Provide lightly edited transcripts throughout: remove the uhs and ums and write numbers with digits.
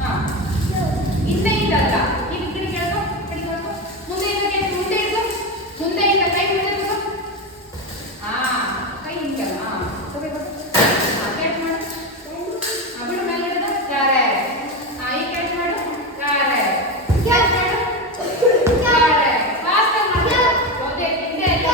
ಹಾ ಹಿಂದೆಯಿಂದ ಅಲ್ಲ, ಈಗ ಈ ಕಡೆ ಕೇಳ್ಕೊ, ಮುಂದೆಯಿಂದ ಕೇಳಿ, ಮುಂದೆ ಇಡು, ಮುಂದೆಯಿಂದ ಕೈ ಮುಂದೆ ತಗೋ. ಹಾ ಕೈ ಹಿಂಗೆ, ಹಾ ತಗೋಬೇಕು. ಹಾ ಕ್ಯಾಚ್ ಮಾಡು, ಬಿಡು ಮೇಲೆ ಇಡೋದು, ಯಾರೇ. ಹಾ ಈಗ ಕ್ಯಾಚ್ ಮಾಡು, ಯಾರೇ. ಕ್ಯಾಚ್ ಮಾಡು, ಯಾರೇ. ಫಾಸ್ಟ್ ಆಗಿ ಮಾಡಬೇಕು. ಒಂದೇ ಹಿಂದೆ ಇಲ್ಲ,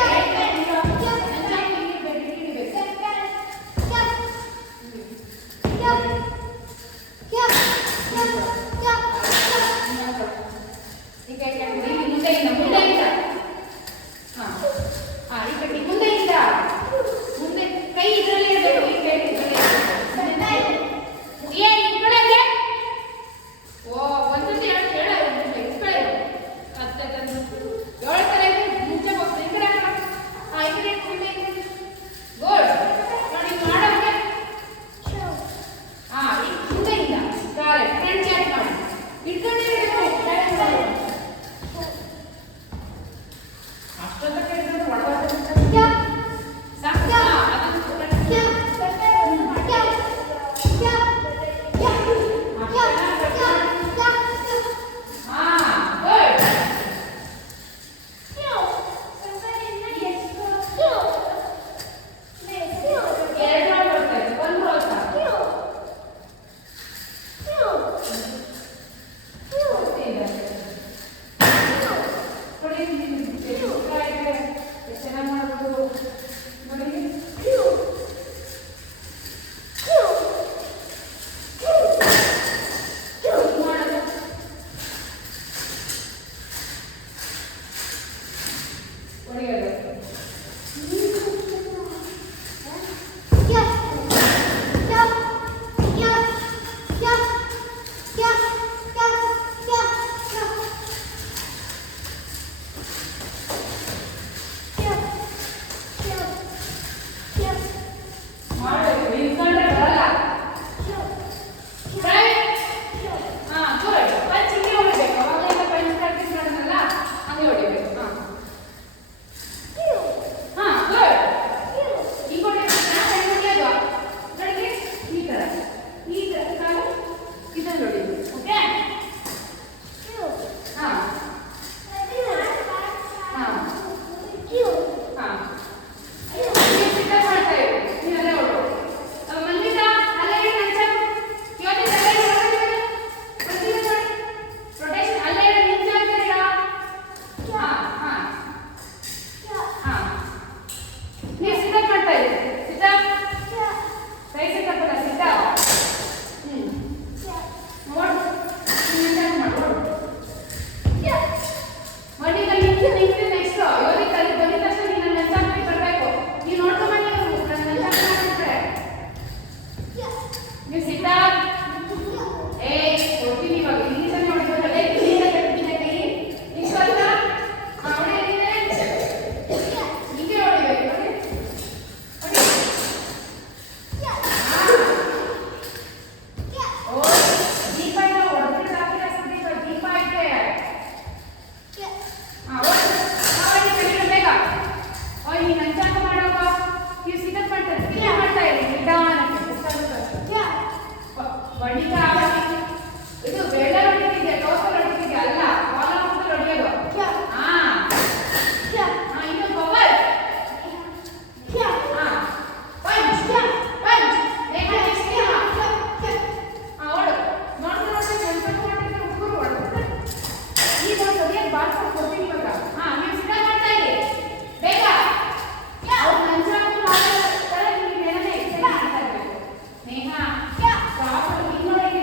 ನೇಹಾ ಪಾಪ ಇನ್ನೊಳಗೆ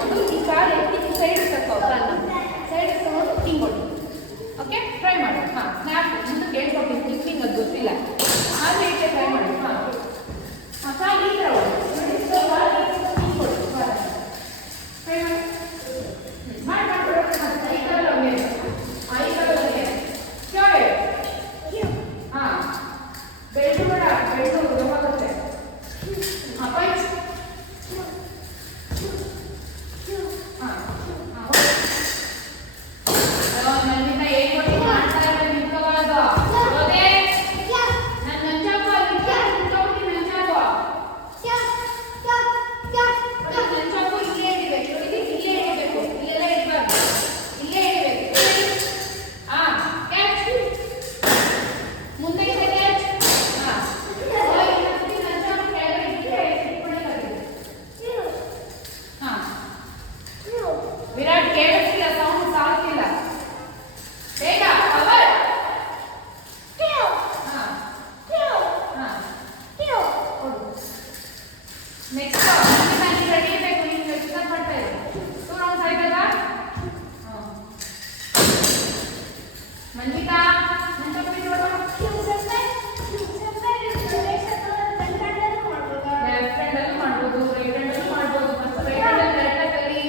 ತಗೊಂಡು ಈ ಕಾಲು ಎತ್ತಿ ಈ ಸೈಡ್ ತಗೋ ಕಾಲನ್ನ ಸೈಡ್ ತಗೊಂಡು ಹಿಂಗೆ ಕೊಡಿ. ಓಕೆ ಟ್ರೈ ಮಾಡಿ. ಹಾಂ ಸ್ನ್ಯಾಪ್ ಮುಂದಕ್ಕೆ ಹೇಳ್ಕೊಡ್ತೀನಿ ಕ್ಲಿಪ್ಪಿಂಗ್ ಅದು ಗೊತ್ತಿಲ್ಲ ಆ ರೀತಿ ಟ್ರೈ ಮಾಡಿ. ಹಾಂ ಹಾಂ ಕಾಲು ಈ ಥರ ಕೊಡಿ ಹಿಂಗೆ ಕೊಡಿ ಟ್ರೈ ಮಾಡಿ ಮಾಡಿ ಈ ಕಾಲ ಮೇಲೆ ಈ ಕಾಲಲ್ಲಿ ಕೇಳಿ. ಹಾಂ ಬೆಳೆದು ಬೇಡ ಬೆಳೆದು ಗೊತ್ತಾಗುತ್ತೆ. ಹಾಂ ಪಂಚ್ ನನ್ನಿಂದ ಏನು ಕೊಟ್ಟು ಮಾಡ್ತಾ ಇಲ್ಲ ನಿಂತ್ಕೊಳ್ಳೋದು ಓದೇ ನನ್ನ ನಂಚಾಕೋ ನಿಂತ್ಕೊಬಿಟ್ಟು ನಂಚಾಕೋ ನಂಚಾಕೋ ಇಲ್ಲೇ ಹಿಡಿಬೇಕು ಇಲ್ಲೇ ಹಿಡಿಬೇಕು ಇಲ್ಲೆಲ್ಲ ಹಿಡಿಬಾರ್ದು ಇಲ್ಲೇ ಹಿಡಿಬೇಕು. ಹಾಂ ಕ್ಯಾಚ್ ಮುಂದೆ ಇದೆ ಕ್ಯಾಚ್. ಹಾಂ ನಂಚಾಕೋ ಕೆಳಗಡೆ ಇಟ್ಟರೆ ಹಾಂ ವಿರಾಟ್ ಕೇಳಿಸ್ತಿಲ್ಲ ಸೌಂಡ್ ಸಾಲ್ತಿಲ್ಲ ಬೇಗ ಪವರ್. ನೆಕ್ಸ್ಟ್ ನಾನು ರೆಡಿ ಬೇಕು ನೀವು ಎಕ್ಸ್ಟ್ರಾ ಮಾಡ್ತಾ ಇರಿ. 2 ರೌಂಡ್ಸ್ ಆಯ್ತಲ್ಲ. ಮನ್ವಿತಾ ನನ್ನ ಕಡೆ ನೋಡು. ಲೆಫ್ಟ್ ಹ್ಯಾಂಡಲ್ಲೂ ಮಾಡ್ಬೋದು ರೈಟ್ ಹ್ಯಾಂಡಲ್ಲೂ ಮಾಡ್ಬೋದು. ಫಸ್ಟ್ ರೈಟ್ ಹ್ಯಾಂಡಲ್ಲಿ ಡೈರೆಕ್ಟಾಗಿ ಕಲಿ.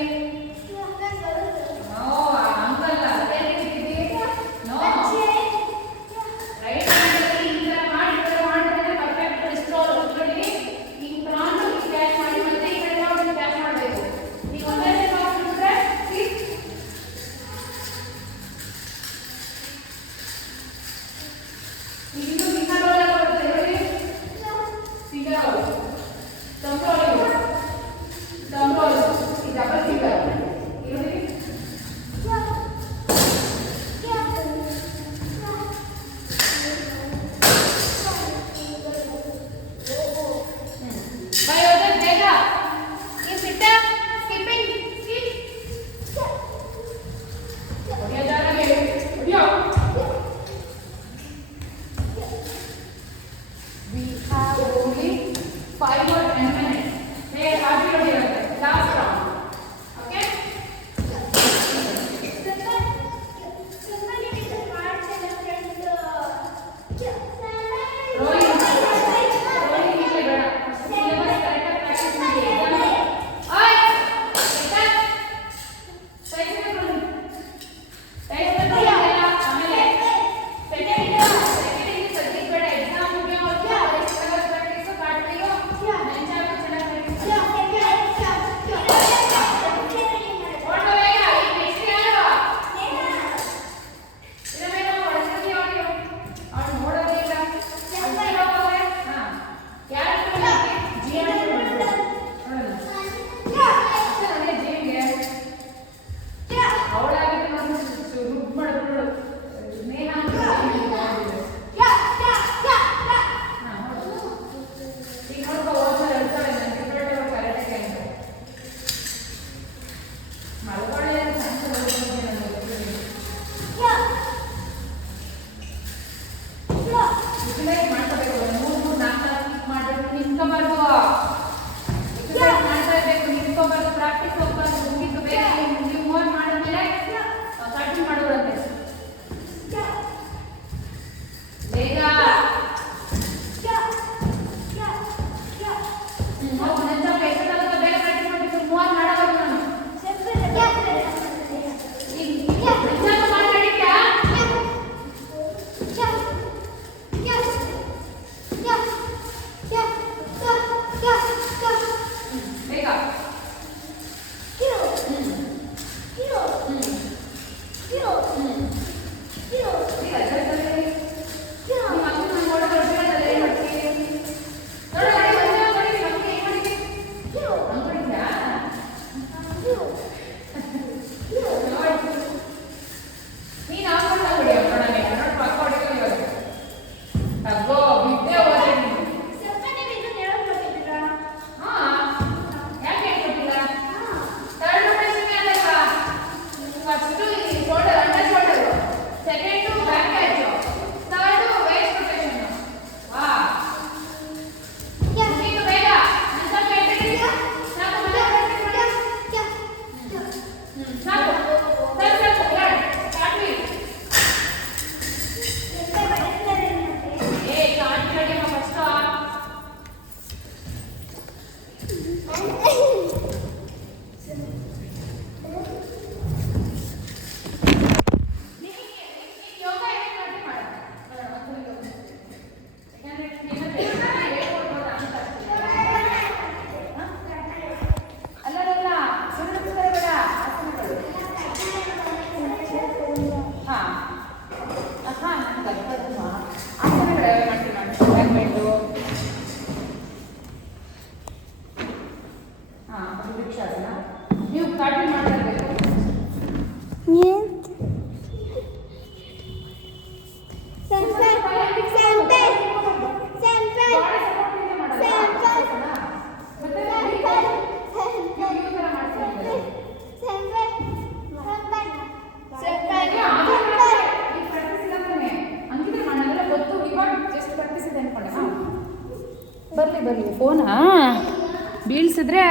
ನಿಲ್ಸಿದ್ರೆ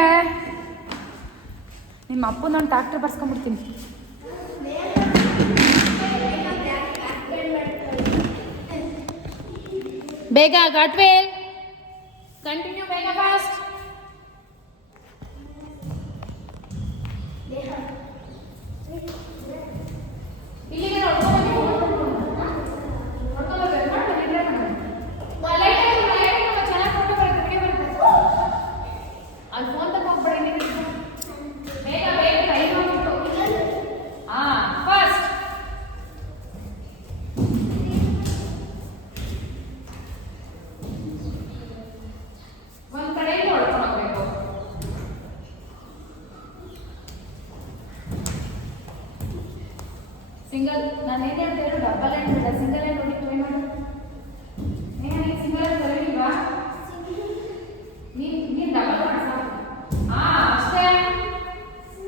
ನಿಮ್ಮ ಅಪ್ಪನ ನಾನು ಟ್ಯಾಕ್ಟ್ರ್ ಬರ್ಸ್ಕೊಂಡ್ಬಿಡ್ತೀನಿ. ಬೇಗ ಗಾಟ್ವೇಲ್ ಕಂಟಿನ್ಯೂ, ಬೇಗ ಫಾಸ್ಟ್. ಇಲ್ಲಿಗೆ ಅಲ್ಲಿ ಫೋನ್ ತಗೋಗ್ಬೇಡಿ. ಬೇಗ ಬೇಗ ಟೈಮ್ ಆಗ್ಬಿಟ್ಟು. ಫಾಸ್ಟ್. ಒಂದ್ ಕಡೆಯಿಂದ ಹೊಡ್ಕೊಂಡು ಹೋಗ್ಬೇಕು. ಸಿಂಗಲ್ ನಾನು ಏನ್ ಹೇಳ್ತೇನೆ, ಡಬಲ್ ಹ್ಯಾಂಡ್ ಬೇಡ, ಸಿಂಗಲ್ ಹ್ಯಾಂಡ್ ನೋಡಿ ಟ್ರೈ ಮಾಡು. ನೀನು ಸಿಂಗಲ್ ಹ್ಯಾಂಡ್ ಬರಲಿಲ್ವಾ? ನೀನ್ ಡಬಲ್ ಮಾಡಿ ಸಾಕು. ಅಷ್ಟೇ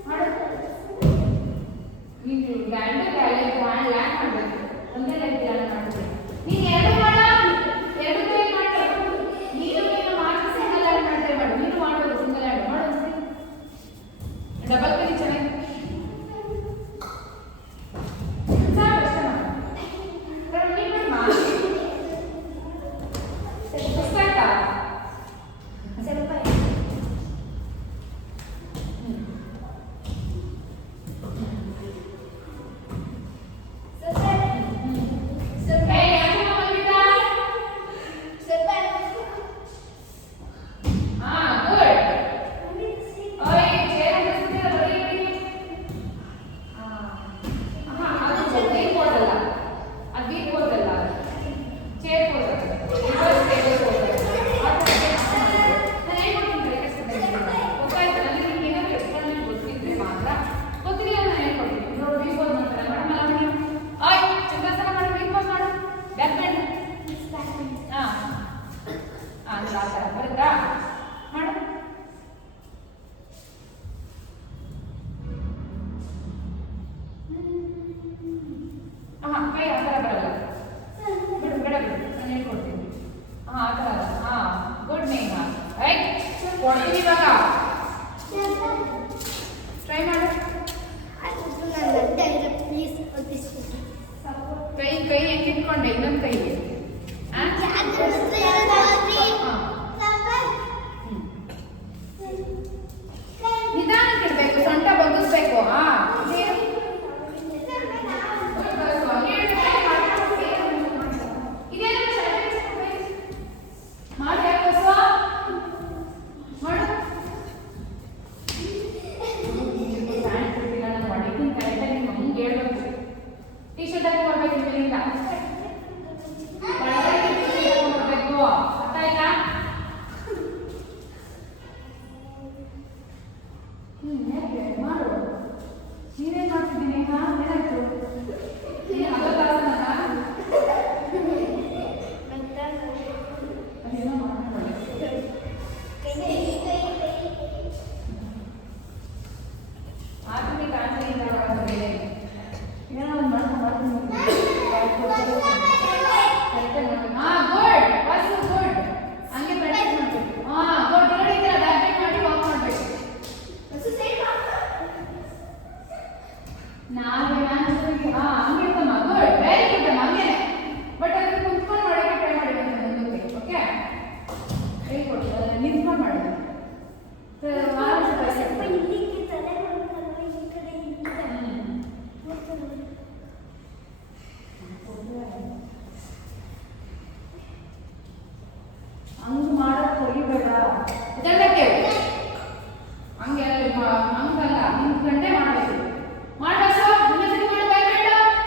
ಮಾಡು. ನೀನು ಎರಡು ಲ್ಯಾಂಡ್ ಮಾಡಬೇಕು, ಒಂದೇ ಲ್ಯಾಂಡ್ ಮಾಡಬೇಕು. ನೀನು ಎರಡು ಮಾಡ, ಎರಡು ಕೈ ಮಾಡಿ. ನೀನು ಏನು ಮಾಡಿ ಸಿಂಗಲ್ ಹ್ಯಾಂಡ್ ಮಾಡ್ತೇವೆ ಮಾಡು. ನೀನು ಮಾಡೋದು ಸಿಂಗಲ್ ಹ್ಯಾಂಡ್ ಮಾಡು. ಡಬಲ್ ಕೈ ಚೆನ್ನಾಗಿ ಬರುತ್ತಾ ಮಾಡು. ಕೈ ಆ ಥರ ಬರಲ್ಲ, ಬಿಡು ಬೇಡ ಬಿಡು, ನಾನು ಹೇಳ್ಕೊಡ್ತೀನಿ. ಆ ಥರ ಅಲ್ಲ. Good name right. ಕೊಡ್ತೀನಿ ಇವಾಗ, ಟ್ರೈ ಮಾಡು. ಕೈ ಹೆಂಗೆ ಇಟ್ಕೊಂಡೆ? ಇನ್ನೊಂದು ಕೈಗೆ ನಿಧಾನಕ್ಕೆ ಇಡಬೇಕು, ಸೊಂಟ ಬಗ್ಗಿಸ್ಬೇಕು. ಟೀ ಶರ್ಟ್ ಹಾಕಿ ಬರ್ಬೇಕು ನಿಮ್ಮಿಂದ. ಅರ್ಥ ಆಯ್ತಾ? ಮಾಡು. ನೀವೇನ್ ಮಾಡ್ತಿದ್ದೀನಿ? ಏನಾಯ್ತು? ಅದೇನೋ ಮಾಡ್ಕೊಳ್ಳಿ. ಆಧುನಿಕ ಆಚರಣೆಯಿಂದ ಒಳಗಡೆ ಏನೋ ಒಂದು ಮಾಡ್ಕೊಂಡು ಗುಡ್. ವಾಸು ಗುಡ್. ಹಂಗೆ ಪ್ರಾಕ್ಟೀಸ್ ಮಾಡ್ಬೇಕು. ಗುಡ್. ನೋಡಿ ಈ ಥರ ಬ್ಯಾಕ್ ಮಾಡಿ ವಾಕ್ ಮಾಡಬೇಕು. ಹಂಗೆ ಇರ್ತಮ್ಮ. ಗುಡ್, ವೆರಿ ಗುಡ್ ಅಮ್ಮ. ಹಂಗೇನೆ, ಬಟ್ ಅದಕ್ಕೆ ಕುಂತ್ಕೊಂಡು ಮಾಡೋಕ್ಕೆ ಟ್ರೈ ಮಾಡಬೇಕು ಮುಂದಕ್ಕೆ. ಓಕೆ, ಹೇಳ್ಕೊಡ್ತೀವಿ. ನಿಂತ್ಕೊಂಡು ಮಾಡೋದು. ಹಂಗೆ ಮಾಡೋದು ಹೊಲಿಬೇಡ, ದಂಡಕ್ಕೆ ಹಂಗೆ ಹಂಗಲ್ಲ, ನಿಂತ್ಕೊಂಡೇ ಮಾಡಬೇಕು. ಮಾಡಬೇಕು ಇನ್ನೊಂದ್ಸತಿ ಮಾಡು.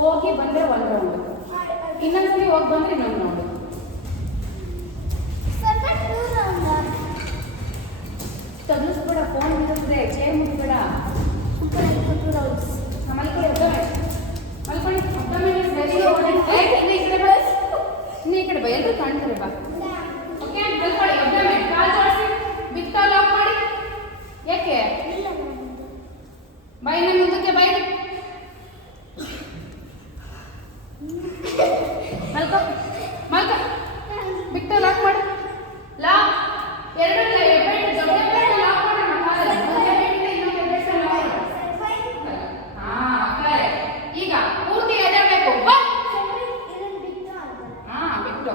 ಹೋಗಿ ಬಂದರೆ ಒಂದು ರೌಂಡ್, ಇನ್ನೊಂದ್ಸಲಿ ಹೋಗಿ ಬಂದರೆ ಇನ್ನೊಂದು ರೌಂಡ್. ತಗ್ಲಿಸ್ಬೇಡ, ಫೋನ್ ಮುಗಿದ್ರೆ ಚೇರ್ ಮುಗಿಬೇಡ. ಮಲ್ಕೊಳ್ಳಿ, ಮಲ್ಕೊಳ್ಳಿ. ಈ ಕಡೆ ಬಾ, ಎಲ್ಲರೂ ಕಾಣ್ತಾರೆ ಬಾ. ಓಕೆ, ಮಲ್ಕೊಳ್ಳಿ. ಅಬ್ಡಮೆನ್ ಕಾಲು ಜೋಡಿಸಿ, ಬಿತ್ತ ಲಾಕ್ ಮಾಡಿ. ಯಾಕೆ ಬಾಯಿನ ಮುಂದಕ್ಕೆ ಬಾಯಿ ಮಲ್ಕೋ, ಮಲ್ಕ. ಬಿಟ್ಟು ಲಾಕ್ ಮಾಡು. ಲಾಕ್ ಎರಡು ಲಾಕ್ ಮಾಡೋಣ. ಈಗ ಪೂರ್ತಿ ಎದಬೇಕು. ಬಿಟ್ಟು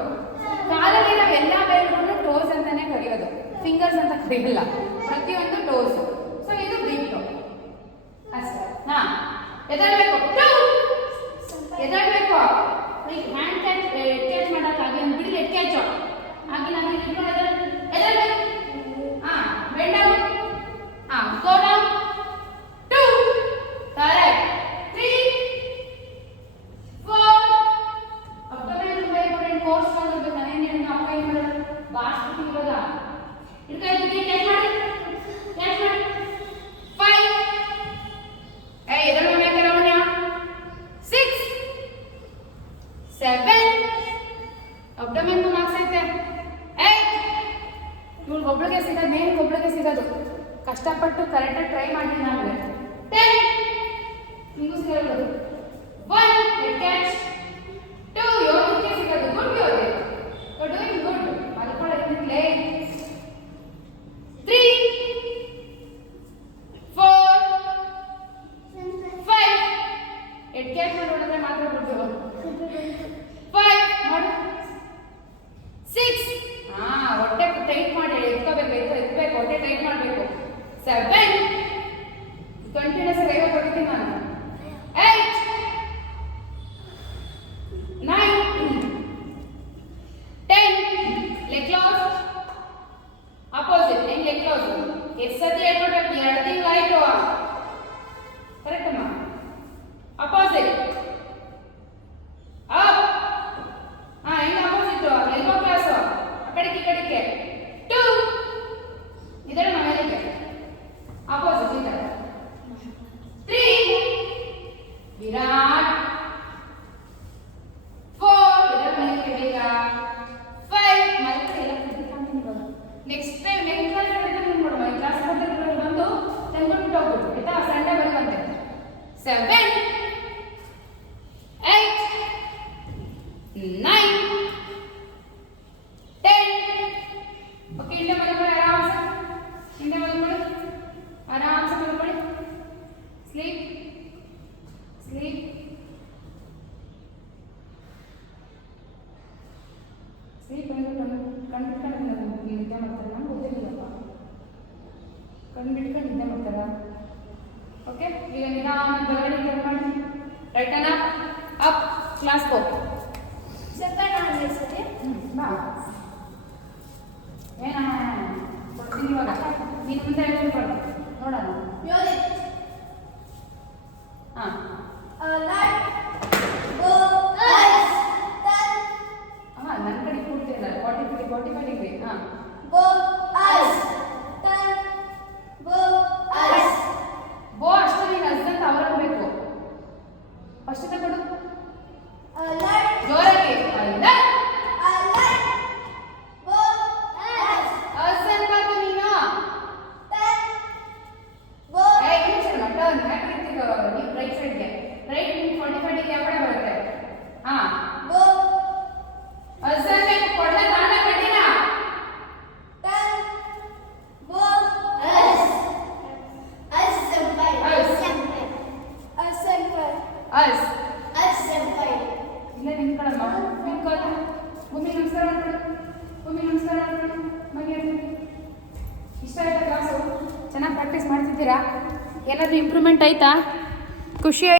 ಕಾಲಲ್ಲಿ ನಾವು ಎಲ್ಲ ಬೆರಳುಗಳನ್ನು ಟೋಸ್ ಅಂತಾನೆ ಕರೆಯೋದು, ಫಿಂಗರ್ಸ್ ಅಂತ ಕರೆಯಲ್ಲ. ಪ್ರತಿಯೊಂದು ಟೋಸ್. ಸೊ ಇದು ಬಿಟ್ಟು ಅಷ್ಟೇ. ಎದಬೇಕು, ಎದಬೇಕು. ಹ್ಯಾಂಡ್ ಕ್ಯಾಚ್ ಮಾಡೋಕ್ಕಾಗಿ ಒಂದು ಬಿಡಿ, ಹೆಡ್ ಕ್ಯಾಚ್ ಆಗಿ ನಾನು ಎದಬೇಕು. Bend down, go down, 2 correct, 3 4. Abdomen ತುಂಬ ಇಂಪಾರ್ಟೆಂಟ್. ಕೋರ್ಸ್ ಆಗಿರ್ಬೇಕು. ನಾನೇನು ಅಪ್ಪ ಏನು ಮಾಡೋದು, ಬಾಸ್ಬಿಟ್ಟು ಇವಾಗ ಇಡ್ಕೈ ಕ್ಯಾಚ್ ಮಾಡಿ. ಇವಳು ಒಬ್ಳಿಗೆ ಸಿಗೋದು, ಮೇನ್ ಒಬ್ಳಿಗೆ ಸಿಗೋದು. ಕಷ್ಟಪಟ್ಟು ಕರೆಕ್ಟಾಗಿ ಟ್ರೈ ಮಾಡಿ ನಾನು 10 ನಿಮಗೂ ಸಿಗೋದು 1 ಕ್ಯಾಚ್ 2 ಯೋಗಕ್ಕೆ ಸಿಗೋದು. Good yoga, you doing good. ಮಲ್ಕೊಳ್ಳೋದಿಲ್ಲ. 3 4 5 8 ಕ್ಯಾಚ್ ಮಾಡೋದ್ರೆ ಮಾತ್ರ ಗುಡ್. 5 ಮಾಡು 6 ಹೊಟ್ಟೆ ಟೈಟ್ ಮಾಡಿ ಎತ್ಕೋಬೇಕು, ಎತ್ತಬೇಕು, ಹೊಟ್ಟೆ ಟೈಟ್ ಮಾಡಬೇಕು. 7 ಕಂಟಿನ್ಯೂಸ್ ಆಗಿ 5 ಹೊಡಿತೀನಿ ನಾನು. 8 9 10 leg close opposite leg close. ಎಷ್ಟು ಸತಿ ಹೇಳ್ಕೊಡ್ಬೇಕು? 2 ತಿಂಗಳು ಆಯ್ತು. ಕರೆಕ್ಟ್ ಅಮ್ಮ. Opposite up. ಹೆಂಗ ಅಪೋಸಿಟ್ ಎಲ್ಬೋ ಕ್ಲಾಸ್ ಆ ಕಡೆಗೆ ಈ ಕಡೆಗೆ 2 ಇದರ ಮನೆಗೆ ಅಪೋಸಿಟ್ ಇದರ 3 ವಿರಾಟ್ 4 ಇದರ ಮನೆಗೆ ಬೇಗ 5 ಮತ್ತೆ ಎಲ್ಲ ಕಂಟಿನ್ಯೂ ಮಾಡು. Next time next class continue ಮಾಡೋಣ. ಈ ಕ್ಲಾಸ್ ಕಂಟಿನ್ಯೂ ಬಂದು ತಂದ್ಬಿಟ್ಟು ಹೋಗ್ಬಿಡು ಆಯ್ತಾ? ಸಂಡೇ ಬರುವಂತೆ 7 8 9 10 ಓಕೆ. ಹಿಂದೆ ಮಲ್ಕೊಳ್ಳಿ ಆರಾಮ್ಸೆ, ಹಿಂದೆ ಮಲ್ಕೊಳ್ಳಿ ಆರಾಮ್ಸೆ ಮಲ್ಕೊಳ್ಳಿ. Sleep sleep sleep. ಕಣ್ಬಿಟ್ಕೊಂಡು ನಿದ್ದೆ ಮಾಡ್ತಾರೆ. ನಂಗೆ ಗೊತ್ತಿಲ್ಲಪ್ಪ, ಕಣ್ಬಿಟ್ಕೊಂಡು ನಿದ್ದೆ ಮಾಡ್ತಾರ. ಓಕೆ, ಈಗ ನಿಧಾನ ಬಲಗಡೆ ಟರ್ನ್ ಮಾಡಿ. ರೈಟ್ ಹ್ಯಾಂಡ್ ಅಪ್ ಕ್ಲಾಸ್ ಗೋ. ಬಾ ಏನ ಕೊಡ್ತೀನಿ ಇವಾಗ. ನೀನು ಮುಂದೆ ಹೇಳ್ಕೊಡು ನೋಡೋಣ. ಹಾಂ ನನ್ನ ಕಡೆ ಕೂಡ್ತಿಲ್ಲ. 45 ಡಿಗ್ರಿ. ಹಾಂ ಬೋ ಅಷ್ಟು ನೀನು ಹಸ್ದಂತ ಅವರಬೇಕು. ಫಸ್ಟ್ ತಗೊಡು ಜೋರಾಗಿ. ಹಸ್ದನ್ಬಾರ್ದು ನೀನು. ಟರ್ನ್ ನೀವು ರೈಟ್ ಸೈಡ್ಗೆ. ರೈಟ್ ನಿಮ್ಗೆ 45 ಡಿಗ್ರಿ ಯಾವ ಕಡೆ ಬರುತ್ತೆ? ಹಾಂ ಹಸ್ದನ್ಬೇಕು. ಕೊಡಲ ತಾಂಡ ಕಟ್ಟಿನ ಇಲ್ಲ ನಿಂತ್ಕೊಳ್ಳಮ್ಮ. ನಿಂತ್ಕೊಳ್ಳ. ಭೂಮಿ ನಮಸ್ಕಾರ ಮಾಡ್ಕೊಡು. ಭೂಮಿ ನಮಸ್ಕಾರ ಮಾಡ್ಕೊಡು. ಮನೆ ಇಷ್ಟ ಆಯ್ತಾ ಕ್ಲಾಸು? ಚೆನ್ನಾಗಿ ಪ್ರಾಕ್ಟೀಸ್ ಮಾಡ್ತಿದ್ದೀರಾ? ಏನಾದರೂ ಇಂಪ್ರೂವ್ಮೆಂಟ್ ಆಯ್ತಾ? ಖುಷಿ